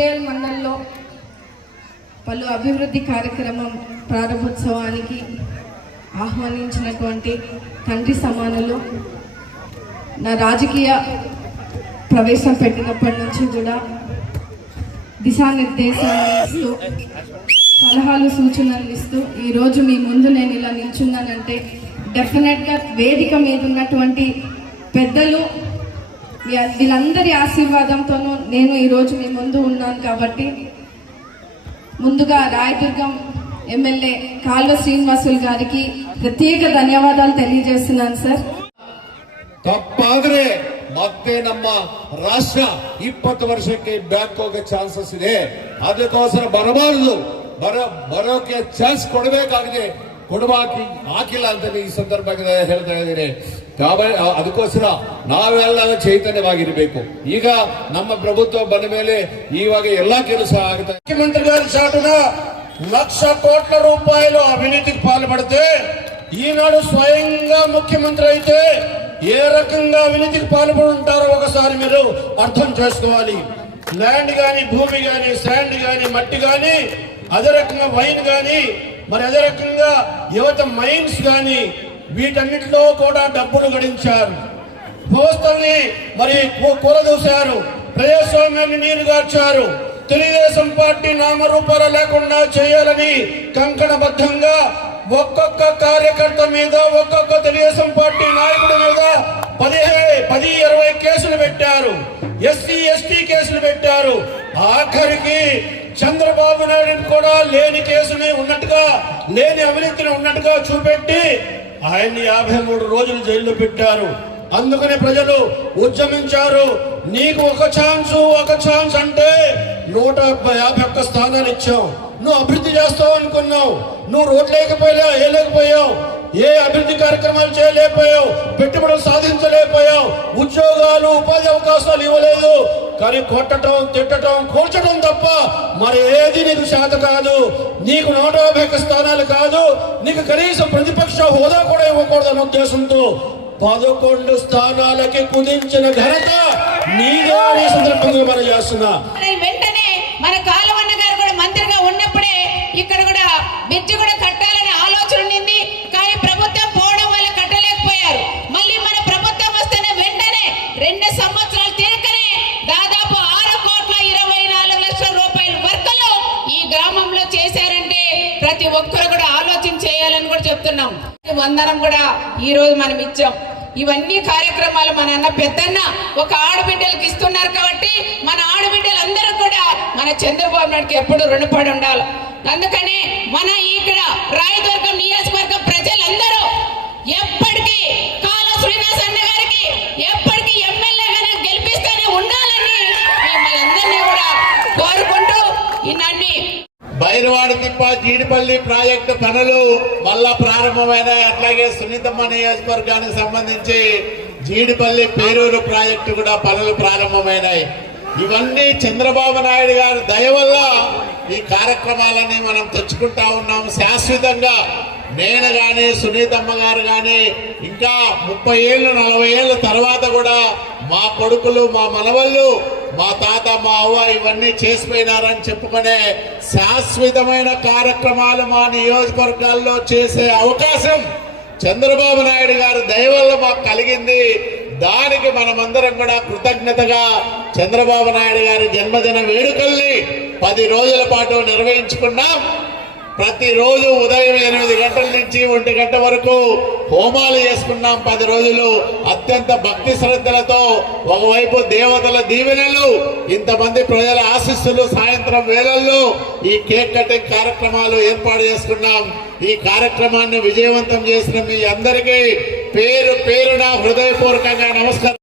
సిరిడేల్ మండలంలో పలు అభివృద్ధి కార్యక్రమం ప్రారంభోత్సవానికి ఆహ్వానించినటువంటి తండ్రి సమానులు, నా రాజకీయ ప్రవేశం పెట్టినప్పటి నుంచి కూడా దిశానిర్దేశాలు ఇస్తూ సలహాలు సూచనలు ఇస్తూ ఈరోజు మీ ముందు నేను ఇలా నిల్చున్నానంటే డెఫినెట్గా వేదిక మీద ఉన్నటువంటి పెద్దలు వీళ్ళందరి ఆశీర్వాదంతోనూ నేను ఈరోజు మీ ముందు ఉన్నాను. కాబట్టి ముందుగా రాయదుర్గం ఎమ్మెల్యే కాల్వ శ్రీనివాసులు గారికి ಪ್ರತ್ಯೇಕ ಧನ್ಯವಾದಾలు తెలియజేస్తున్నాను ಸರ್. ತಪ್ಪಾದ್ರೆ ಮತ್ತೆ ನಮ್ಮ ರಾಷ್ಟ್ರ 20 ವರ್ಷಕ್ಕೆ ಬ್ಯಾಕ್ ಹೋಗೋ ಚಾನ್ಸಸ್ ಇದೆ. ಅದಕ್ಕೋಸ್ಕರ ಬರಬಾರದು, ಬರೋಕೆ ಚಾನ್ಸ್ ಕೊಡಬೇಕಾಗಿದೆ, ಹಾಕಿಲ್ಲ ಅಂತ ಈ ಸಂದರ್ಭದಲ್ಲಿ ಹೇಳ್ತಾ ಇದ್ದೀನಿ. ಅದಕ್ಕೋಸ್ಕರ ನಾವೆಲ್ಲ ಚೈತನ್ಯವಾಗಿರ್ಬೇಕು. ಈಗ ನಮ್ಮ ಪ್ರಭುತ್ವ ಬಂದ ಮೇಲೆ ಇವಾಗ ಎಲ್ಲಾ ಕೆಲಸ ಆಗುತ್ತೆ. ముఖ్యమంత్రి గారి చాటున 1,00,000 కోట్ల రూపాయలు అవినీతికి పాల్పడితే ఈనాడు స్వయంగా ముఖ్యమంత్రి అయితే ఏ రకంగా అవినీతికి పాల్పడి ఉంటారో ఒకసారి మీరు అర్థం చేసుకోవాలి. ల్యాండ్ గాని, భూమి గాని, శాండ్ గాని, మట్టి గాని, అదే రకంగా వైన్ గాని, మరి అదే రకంగా యువత మైన్స్ గాని, వీటన్నిటిలో కూడా డబ్బులు గడించారు. వ్యవస్థల్ని మరి కూలదూశారు, ప్రజాస్వామ్యాన్ని నీరుగార్చారు. తెలుగుదేశం పార్టీ నామరూపాలు లేకుండా చేయాలని కంకణబద్ధంగా ఒక్కొక్క కార్యకర్త మీద, ఒక్కొక్క తెలుగుదేశం పార్టీ నాయకుడి మీద 10-20 కేసులు పెట్టారు. ఎస్సీ ఎస్టీ కేసులు పెట్టారు. ఆఖరికి చంద్రబాబు నాయుడు కూడా లేని కేసుని ఉన్నట్టుగా, లేని అవినీతిని ఉన్నట్టుగా చూపెట్టి ఆయన్ని 53 రోజులు జైల్లో పెట్టారు. అందుకని ప్రజలు ఉద్యమించారు. నీకు ఒక ఛాన్స్ అంటే 151 స్థానాలు ఇచ్చావు. నువ్వు అభివృద్ధి చేస్తావు అనుకున్నావు, నువ్వు రోడ్లు వేయలేకపోయావు, ఏ అభివృద్ధి కార్యక్రమాలు చేయలేకపోయావు, పెట్టుబడులు సాధించలేకపోయావు, ఉద్యోగాలు ఉపాధి అవకాశాలు ఇవ్వలేదు. కానీ కొట్టడం, తిట్టడం, కూర్చడం తప్ప మరి ఏది నీకు చేత కాదు. నీకు 151 స్థానాలు కాదు, నీకు కనీసం ప్రతిపక్ష హోదా కూడా ఇవ్వకూడదన్న ఉద్దేశంతో 11 స్థానాలకి కుదించిన ఘనత నీగా ఈ సందర్భంగా మనం చేస్తున్నా. వెంటనే మన కాలవన్న గారు కూడా మంత్రిగా ఉన్నప్పుడే ఇక్కడ కూడా బ్రిడ్జి కూడా కట్టాలనే ఆలోచన ఉండింది. కానీ ప్రభుత్వం పోవడం వల్ల కట్టలేకపోయారు. మళ్ళీ మన ప్రభుత్వం వస్తేనే వెంటనే 2 సంవత్సరాలు తీరకనే దాదాపు 6,24,00,000 రూపాయల వర్కులు ఈ గ్రామంలో చేశారంటే ప్రతి ఒక్కరు కూడా ఆలోచన చేయాలని కూడా చెప్తున్నాం. వందనం కూడా ఈ రోజు మనం ఇచ్చాం. ఇవన్నీ కార్యక్రమాలు మన అన్న పెద్దన్న ఒక ఆడబిడ్డలకు ఇస్తున్నారు. కాబట్టి మన ఆడబిడ్డలందరూ కూడా మన చంద్రబాబు నాయుడుకి ఎప్పుడు రుణపడి ఉండాలి. అందుకని మన ఇక్కడ రాయదుర్గం నియోజకవర్గం ప్రజలందరూ ఎప్పటికీ కాల్వ శ్రీనివాస్ అన్న గారికి ఎప్పటికీ ఎమ్మెల్యేగానే గెలిపిస్తూనే ఉండాలని మిమ్మల్ని అందరినీ కూడా కోరుకుంటూ ఇన్ని బైరవాడ తిప్ప జీడిపల్లి ప్రాజెక్టు పనులు మళ్ళా ప్రారంభమైనాయి. అట్లాగే సునీతమ్మ నియోజకవర్గానికి సంబంధించి జీడిపల్లి పేరూరు ప్రాజెక్టు కూడా పనులు ప్రారంభమైనాయి. ఇవన్నీ చంద్రబాబు నాయుడు గారి దయ వల్ల ఈ కార్యక్రమాలని మనం తెచ్చుకుంటా ఉన్నాం. శాశ్వతంగా నేను కానీ, సునీతమ్మ గారు కానీ ఇంకా 30 ఏళ్ళు 40 ఏళ్ళ తర్వాత కూడా మా కొడుకులు, మా మనవళ్ళు, మా తాత, మా అవ్వ ఇవన్నీ చేసిపోయినారని చెప్పుకునే శాశ్వతమైన కార్యక్రమాలు మా నియోజకవర్గాల్లో చేసే అవకాశం చంద్రబాబు నాయుడు గారి దయ వల్ల మాకు కలిగింది. దానికి మనమందరం కూడా కృతజ్ఞతగా చంద్రబాబు నాయుడు గారి జన్మదిన వేడుకల్ని 10 రోజుల పాటు నిర్వహించుకున్నాం. ప్రతిరోజు ఉదయం 8 గంటల నుంచి 1 గంట వరకు హోమాలు చేసుకున్నాం. 10 రోజులు అత్యంత భక్తి శ్రద్ధలతో, ఒకవైపు దేవతల దీవెనలు, ఇంతమంది ప్రజల ఆశీస్సులు, సాయంత్రం వేళల్లో ఈ కేక్ కటింగ్ కార్యక్రమాలు ఏర్పాటు చేసుకున్నాం. ఈ కార్యక్రమాన్ని విజయవంతం చేసిన మీ అందరికీ పేరు పేరున హృదయపూర్వకంగా నమస్కారం.